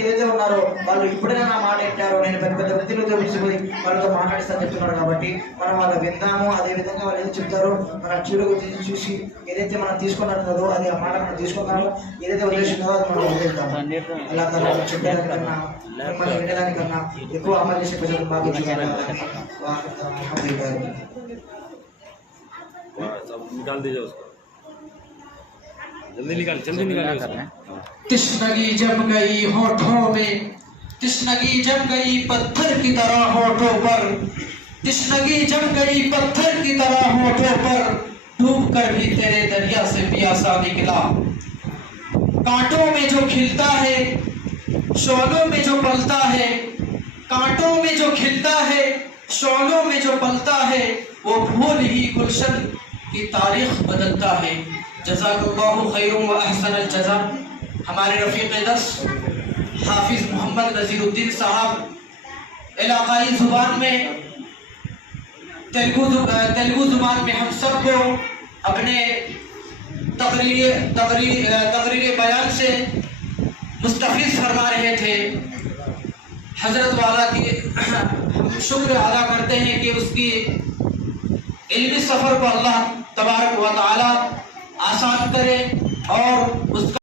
ఏదైతే ఉన్నారో వాళ్ళు ఇప్పుడైనా నా మాట వింటారో నేను పెద్ద పెద్ద వ్యక్తులతో పిలిచిపోయి వాళ్ళతో మాట్లాడిస్తాను చెప్తున్నాడు కాబట్టి మనం వాళ్ళు విందాము. అదే విధంగా వాళ్ళు ఏదో చెప్తారో మన చెడు చూసి ఏదైతే మనం తీసుకున్నారో అది ఆ మాట మనం తీసుకున్నామో, ఏదైతే వదిలేసిందో అది మనం వదిలేద్దాము. అలా తర్వాత చెప్పేదానికన్నా మిమ్మల్ని వినేదానికన్నా ఎక్కువ అమలు చేసే ప్రజలు బాగా तश्नगी जम गई होठों में, तश्नगी जम गई पत्थर की तरह होठों पर, तश्नगी जम गई पत्थर की तरह होठों पर, डूब कर भी तेरे दरिया से प्यासा निकला। कांटों में जो खिलता है, शोलों में जो पलता है, कांटों में जो खिलता है, शोलों में जो पलता है, वो फूल ही गुलशन की तारीख बदलता है। जज़ाकल्लाहु खैरुन व अहसनल जज़ा। हमारे रफ़ीक़ दस हाफिज़ मोहम्मद नज़ीरुद्दीन साहब इलाक़ाई ज़ुबान में तेलुगु ज़ुबान में हम सबको अपने तकरीर बयान से मुस्तफ़ीज़ फरमा रहे थे। हज़रत वाला की हम शुक्र अदा करते हैं कि उसकी इल्मी सफ़र को अल्लाह तबारक व तआला आसान करे और उसका